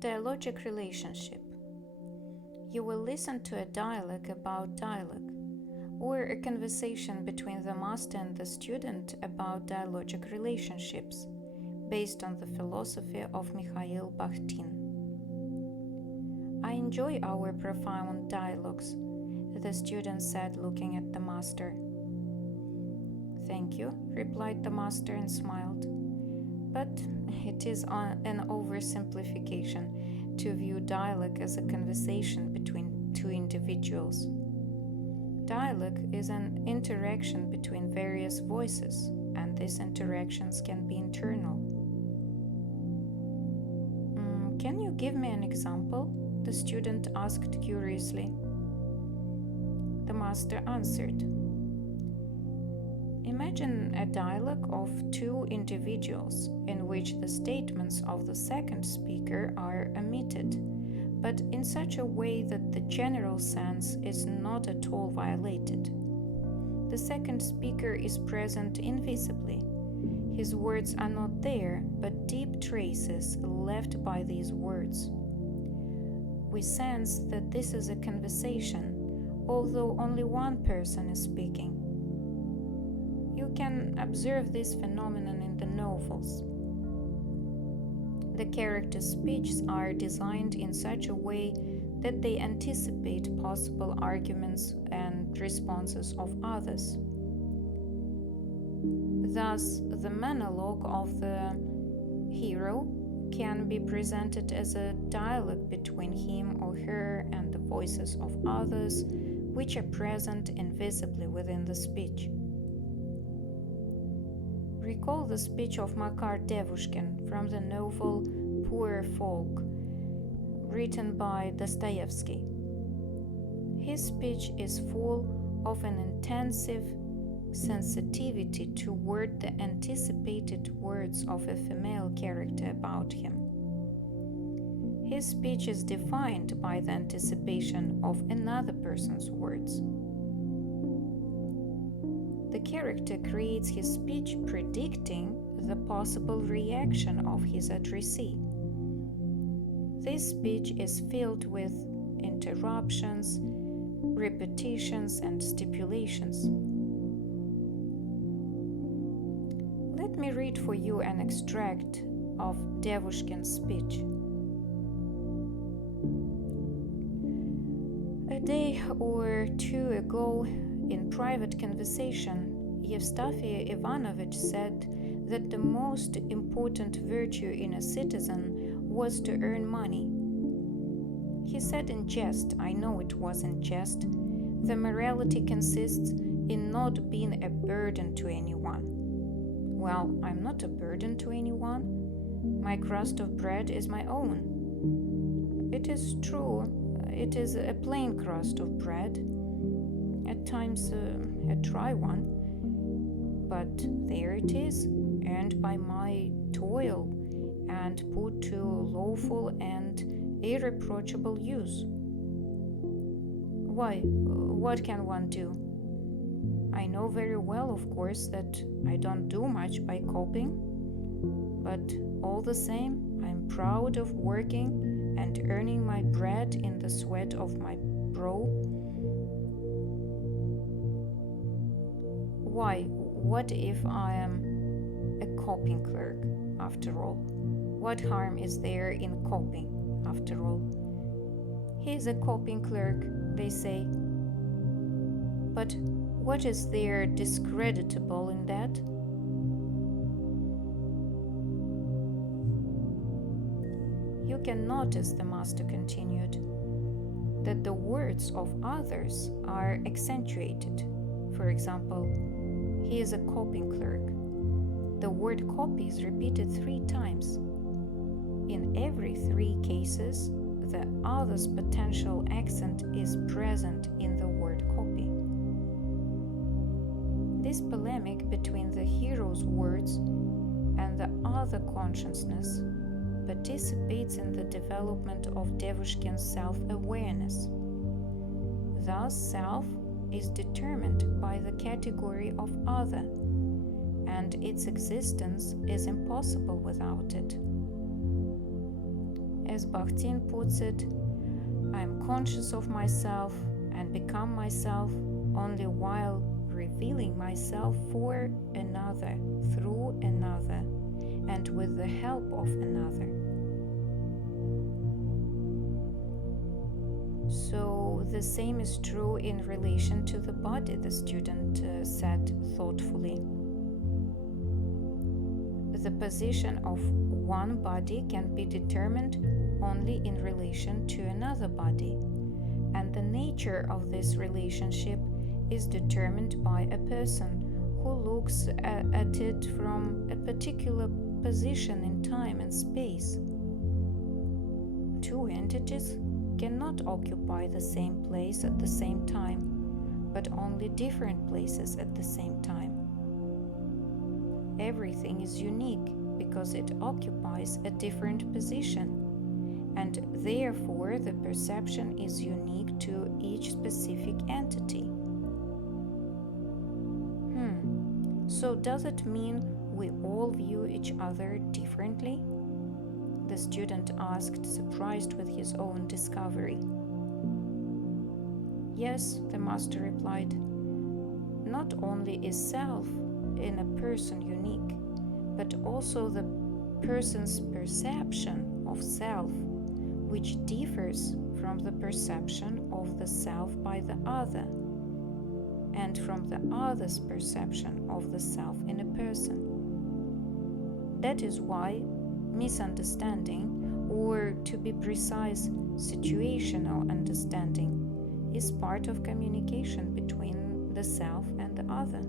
Dialogic relationship. You will listen to a dialogue about dialogue, or a conversation between the master and the student about dialogic relationships, based on the philosophy of Michael Bakhtin. I enjoy our profound dialogues, the student said, looking at the master. Thank you, replied the master and smiled. But it is an oversimplification to view dialogue as a conversation between two individuals. Dialogue is an interaction between various voices, and these interactions can be internal. Can you give me an example? The student asked curiously. The master answered. Imagine a dialogue of two individuals in which the statements of the second speaker are omitted, but in such a way that the general sense is not at all violated. The second speaker is present invisibly. His words are not there, but deep traces left by these words. We sense that this is a conversation, although only one person is speaking. You can observe this phenomenon in the novels. The characters' speeches are designed in such a way that they anticipate possible arguments and responses of others. Thus, the monologue of the hero can be presented as a dialogue between him or her and the voices of others, which are present invisibly within the speech. Recall the speech of Makar Devushkin from the novel Poor Folk, written by Dostoevsky. His speech is full of an intensive sensitivity toward the anticipated words of a female character about him. His speech is defined by the anticipation of another person's words. The character creates his speech predicting the possible reaction of his addressee. This speech is filled with interruptions, repetitions, and stipulations. Let me read for you an extract of Devushkin's speech. A day or two ago, in private conversation, Evstafi Ivanovich said that the most important virtue in a citizen was to earn money. He said in jest, I know it was in jest, the morality consists in not being a burden to anyone. Well, I'm not a burden to anyone. My crust of bread is my own. It is true, it is a plain crust of bread. At times a dry one, but there it is, earned by my toil and put to lawful and irreproachable use. Why, what can one do? I know very well, of course, that I don't do much by coping, but all the same, I'm proud of working and earning my bread in the sweat of my brow. Why, what if I am a copying clerk, after all? What harm is there in copying, after all? He is a copying clerk, they say. But what is there discreditable in that? You can notice, the master continued, that the words of others are accentuated. For example, he is a copying clerk. The word copy is repeated 3 times. In every 3 cases, the other's potential accent is present in the word copy. This polemic between the hero's words and the other consciousness participates in the development of Devushkin's self-awareness. Thus, self is determined by the category of other, and its existence is impossible without it. As Bakhtin puts it, I am conscious of myself and become myself only while revealing myself for another, through another, and with the help of another. So the same is true in relation to the body, the student said thoughtfully. The position of one body can be determined only in relation to another body, and the nature of this relationship is determined by a person who looks at it from a particular position in time and space. Two entities cannot occupy the same place at the same time, but only different places at the same time. Everything is unique because it occupies a different position, and therefore the perception is unique to each specific entity. So does it mean we all view each other differently? The student asked, surprised with his own discovery. Yes, the master replied. Not only is self in a person unique, but also the person's perception of self, which differs from the perception of the self by the other, and from the other's perception of the self in a person. That is why misunderstanding, or to be precise, situational understanding, is part of communication between the self and the other.